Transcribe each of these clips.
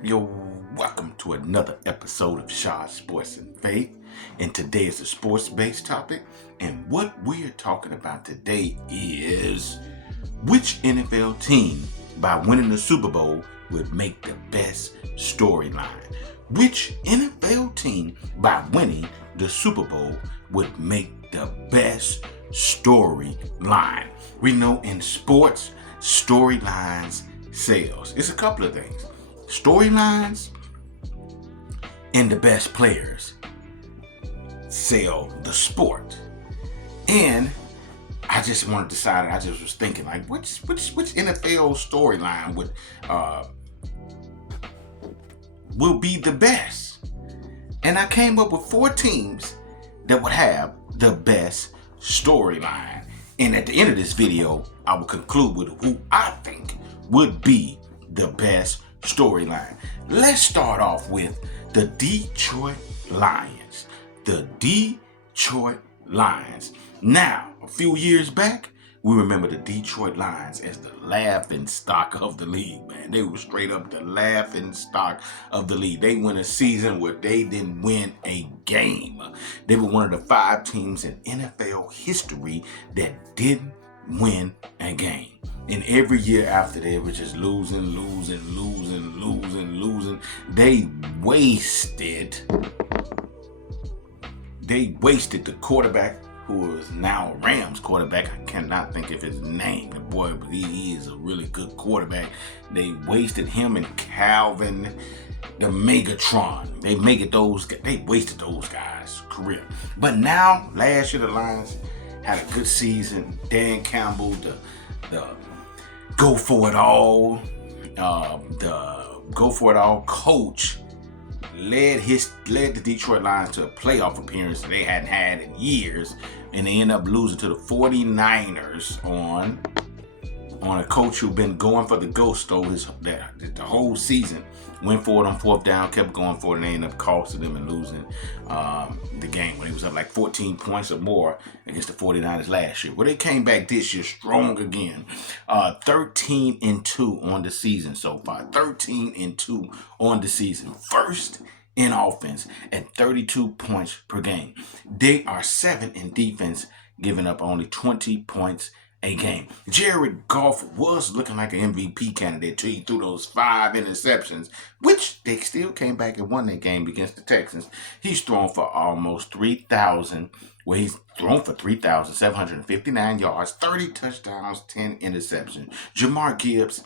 Yo, welcome to another episode of Shaw's Sports and Faith. And today is a sports-based topic. And what we're talking about today is which NFL team, by winning the Super Bowl, would make the best storyline. Which NFL team, by winning the Super Bowl, would make the best storyline. We know in sports, storylines sells. It's a couple of things. Storylines and the best players sell the sport. And I just wanted to decide. I just was thinking, like, which NFL storyline will be the best? And I came up with 4 teams that would have the best storyline. And at the end of this video, I will conclude with who I think would be the best storyline. Let's start off with the Detroit Lions. The Detroit Lions. Now, a few years back, we remember the Detroit Lions as the laughing stock of the league, man. They were straight up the laughing stock of the league. They won a season where they didn't win a game. They were one of the 5 teams in NFL history that didn't win a game. And every year after, they were just losing. They wasted the quarterback who is now a Rams quarterback. I cannot think of his name. The boy, but he is a really good quarterback. They wasted him and Calvin, the Megatron. They wasted those guys' career. But now, last year, the Lions had a good season. Dan Campbell, the go for it all coach, led the Detroit Lions to a playoff appearance they hadn't had in years, and they end up losing to the 49ers on a coach who'd been going for the gusto the whole season. Went for it on 4th down, kept going for it, and they ended up costing them and losing the game when he was up like 14 points or more against the 49ers last year. Well, they came back this year strong again. 13-2 on the season so far. 13-2 on the season. First in offense at 32 points per game. They are 7th in defense, giving up only 20 points a game. Jared Goff was looking like an MVP candidate till he threw those 5 interceptions, which they still came back and won that game against the Texans. He's thrown for almost 3,000. Well, he's thrown for 3,759 yards, 30 touchdowns, 10 interceptions. Jamar Gibbs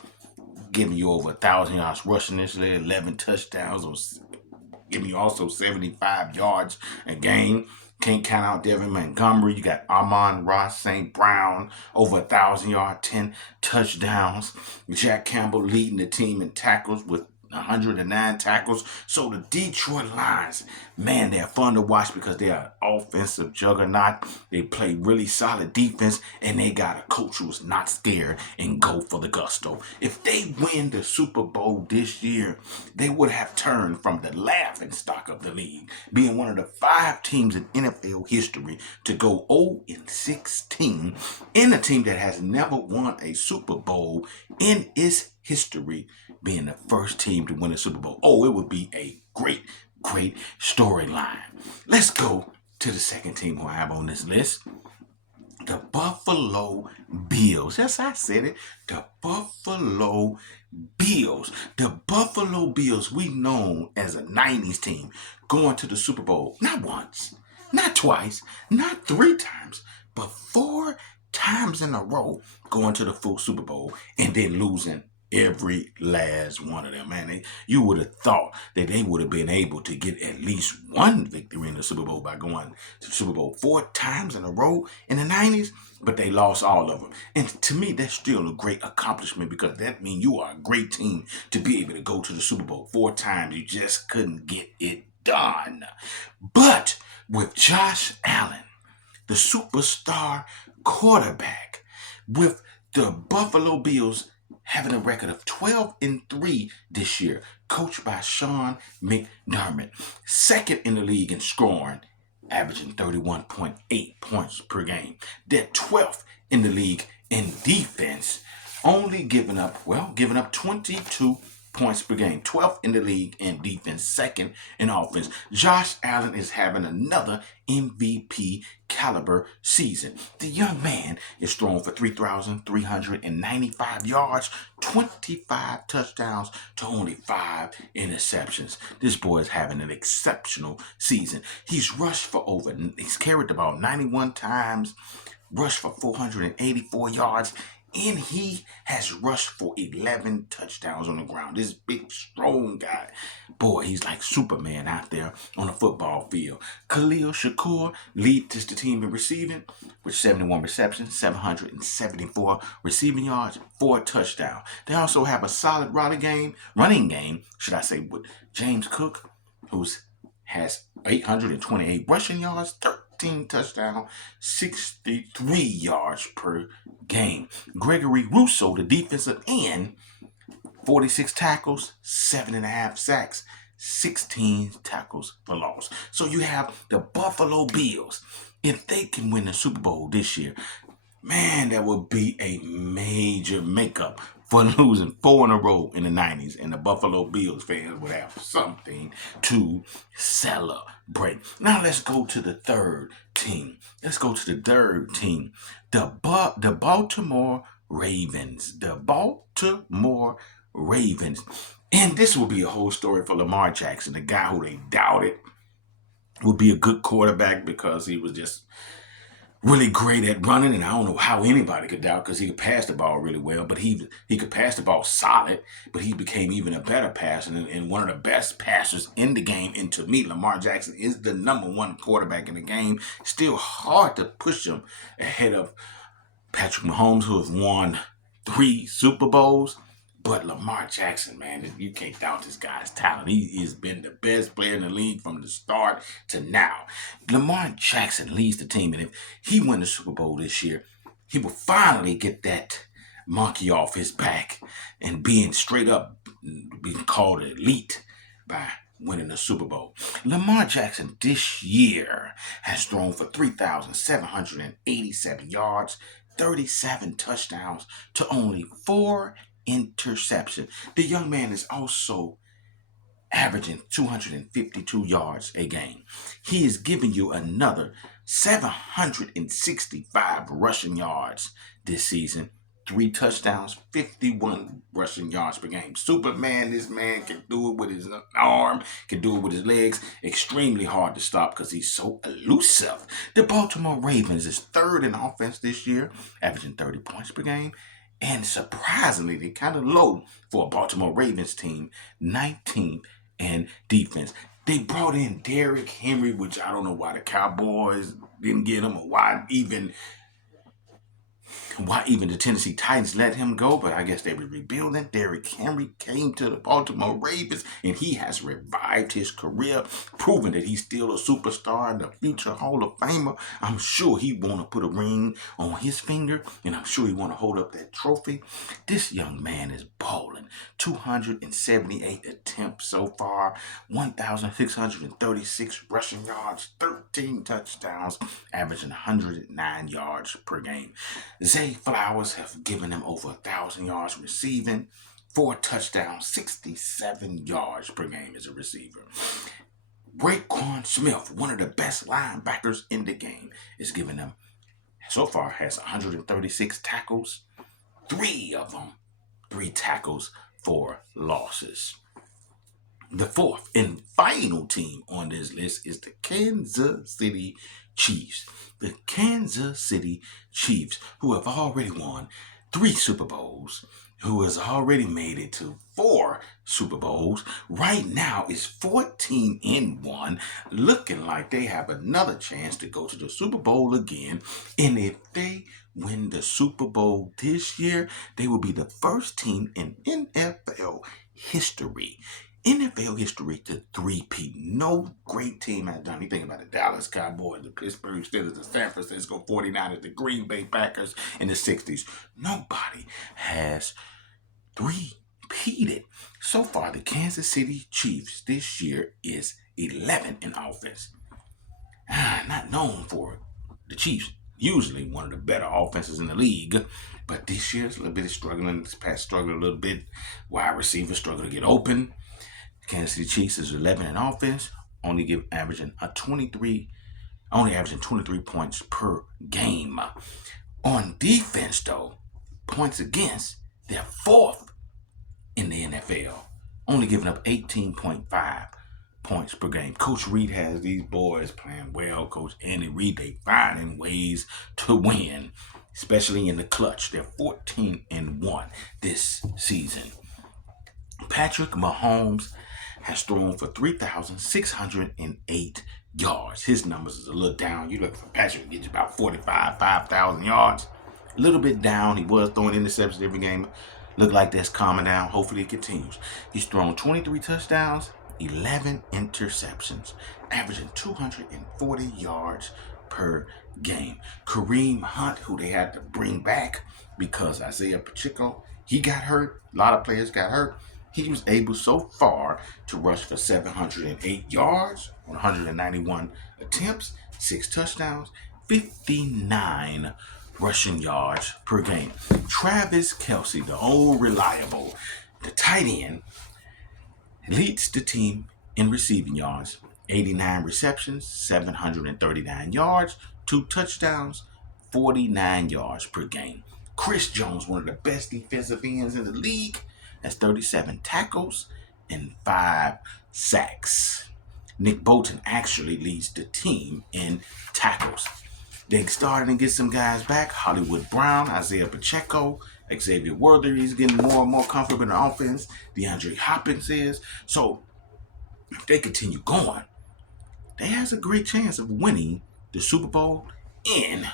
giving you over 1,000 yards rushing this year, 11 touchdowns, giving you also 75 yards a game. Can't count out Devin Montgomery. You got Amon-Ra St. Brown, over 1,000 yards, 10 touchdowns. Jack Campbell leading the team in tackles with 109 tackles. So the Detroit Lions, man, they're fun to watch because they are an offensive juggernaut. They play really solid defense, and they got a coach who's not scared and go for the gusto. If they win the Super Bowl this year, they would have turned from the laughing stock of the league, being one of the 5 teams in NFL history to go 0-16 in a team that has never won a Super Bowl in its history, being the first team to win a Super Bowl. Oh, it would be a great storyline. Let's go to the second team who I have on this list. The Buffalo Bills. Yes, I said it. The Buffalo Bills. The Buffalo Bills, we known as a 90s team, going to the Super Bowl. Not once, not twice, not 3 times, but 4 times in a row, going to the full Super Bowl and then losing every last one of them. Man, you would have thought that they would have been able to get at least one victory in the Super Bowl by going to the Super Bowl 4 times in a row in the 90s, but they lost all of them. And to me, that's still a great accomplishment because that means you are a great team to be able to go to the Super Bowl 4 times. You just couldn't get it done. But with Josh Allen, the superstar quarterback, with the Buffalo Bills having a record of 12-3 this year, coached by Sean McDermott, 2nd in the league in scoring, averaging 31.8 points per game. They're 12th in the league in defense, only giving up 22 points per game, 12th in the league in defense, second in offense. Josh Allen is having another MVP caliber season. The young man is thrown for 3,395 yards, 25 touchdowns to only 5 interceptions. This boy is having an exceptional season. He's carried the ball 91 times, rushed for 484 yards, and he has rushed for 11 touchdowns on the ground. This big, strong guy. Boy, he's like Superman out there on the football field. Khalil Shakur leads the team in receiving with 71 receptions, 774 receiving yards, 4 touchdowns. They also have a solid running game, with James Cook, who has 828 rushing yards, 13 touchdowns, 63 yards per game. Gregory Rousseau, the defensive end, 46 tackles, 7.5 sacks, 16 tackles for loss. So you have the Buffalo Bills. If they can win the Super Bowl this year, man, that would be a major makeup for losing 4 in a row in the 90s. And the Buffalo Bills fans would have something to celebrate. Now let's go to the third team. The Baltimore Ravens. The Baltimore Ravens. And this will be a whole story for Lamar Jackson, the guy who they doubted would be a good quarterback because he was just really great at running, and I don't know how anybody could doubt because he could pass the ball really well, but he could pass the ball solid, but he became even a better passer and one of the best passers in the game. And to me, Lamar Jackson is the number 1 quarterback in the game. Still hard to push him ahead of Patrick Mahomes, who has won 3 Super Bowls. But Lamar Jackson, man, you can't doubt this guy's talent. He has been the best player in the league from the start to now. Lamar Jackson leads the team, and if he wins the Super Bowl this year, he will finally get that monkey off his back and being straight up being called elite by winning the Super Bowl. Lamar Jackson this year has thrown for 3,787 yards, 37 touchdowns to only 4 interception. The young man is also averaging 252 yards a game. He is giving you another 765 rushing yards this season. 3 touchdowns, 51 rushing yards per game. Superman, this man can do it with his arm, can do it with his legs. Extremely hard to stop because he's so elusive. The Baltimore Ravens is 3rd in offense this year, averaging 30 points per game. And surprisingly, they're kind of low for a Baltimore Ravens team, 19th in defense. They brought in Derrick Henry, which I don't know why the Cowboys didn't get him, or why even the Tennessee Titans let him go, but I guess they were rebuilding. Derrick Henry came to the Baltimore Ravens, and he has revived his career, proving that he's still a superstar and a future Hall of Famer. I'm sure he want to put a ring on his finger, and I'm sure he want to hold up that trophy. This young man is balling. 278 attempts so far, 1,636 rushing yards, 13 touchdowns, averaging 109 yards per game. Zay Flowers have given him over 1,000 yards receiving, 4 touchdowns, 67 yards per game as a receiver. Raekwon Smith, one of the best linebackers in the game, is giving them, so far, has 136 tackles, 3 of them, 3 tackles for losses. The 4th and final team on this list is the Kansas City Chiefs. The Kansas City Chiefs, who have already won 3 Super Bowls, who has already made it to 4 Super Bowls, right now is 14-1, looking like they have another chance to go to the Super Bowl again. And if they win the Super Bowl this year, they will be the first team in NFL history to 3-peat. No great team has done anything about the Dallas Cowboys, the Pittsburgh Steelers, the San Francisco 49ers, the Green Bay Packers in the 60s. Nobody has 3-peated. So far, the Kansas City Chiefs this year is 11 in offense. Not known for it. The Chiefs usually one of the better offenses in the league. But this year, it's a little bit struggling. This past struggling a little bit. Wide receivers struggle to get open. Kansas City Chiefs is 11 in offense, only averaging 23 points per game. On defense, though, points against, they're fourth in the NFL, only giving up 18.5 points per game. Coach Reed has these boys playing well. Coach Andy Reid, they finding ways to win, especially in the clutch. They're 14-1 this season. Patrick Mahomes has thrown for 3,608 yards. His numbers is a little down. You look for Patrick, get you about 5,000 yards. A little bit down. He was throwing interceptions every game. Look like that's calming down. Hopefully it continues. He's thrown 23 touchdowns, 11 interceptions, averaging 240 yards per game. Kareem Hunt, who they had to bring back because Isaiah Pacheco, he got hurt. A lot of players got hurt. He was able so far to rush for 708 yards on 191 attempts, 6 touchdowns, 59 rushing yards per game. Travis Kelce, the old reliable, the tight end, leads the team in receiving yards. 89 receptions, 739 yards, 2 touchdowns, 49 yards per game. Chris Jones, one of the best defensive ends in the league, has 37 tackles and 5 sacks. Nick Bolton actually leads the team in tackles. They started to get some guys back. Hollywood Brown, Isaiah Pacheco, Xavier Worthy. He's getting more and more comfortable in the offense. DeAndre Hopkins is. So if they continue going, they has a great chance of winning the Super Bowl and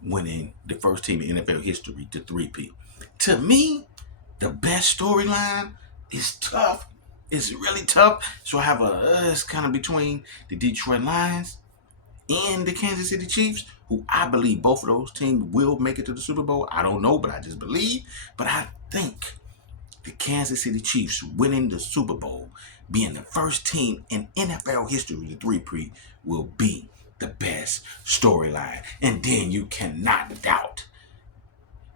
winning the first team in NFL history to three-peat. To me, the best storyline is tough. It's really tough. So I have it's kind of between the Detroit Lions and the Kansas City Chiefs, who I believe both of those teams will make it to the Super Bowl. I don't know, but I just believe. But I think the Kansas City Chiefs winning the Super Bowl, being the first team in NFL history to three-peat, will be the best storyline. And then you cannot doubt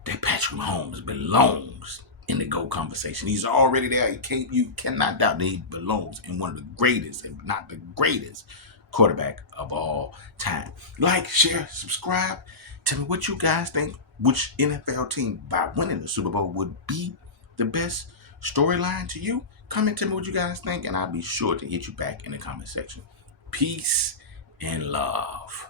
that Patrick Mahomes belongs in the GOAT conversation. He's already there. You cannot doubt that he belongs in one of the greatest, if not the greatest, quarterback of all time. Like, share, subscribe. Tell me what you guys think. Which NFL team, by winning the Super Bowl, would be the best storyline to you? Comment, tell me what you guys think, and I'll be sure to hit you back in the comment section. Peace and love.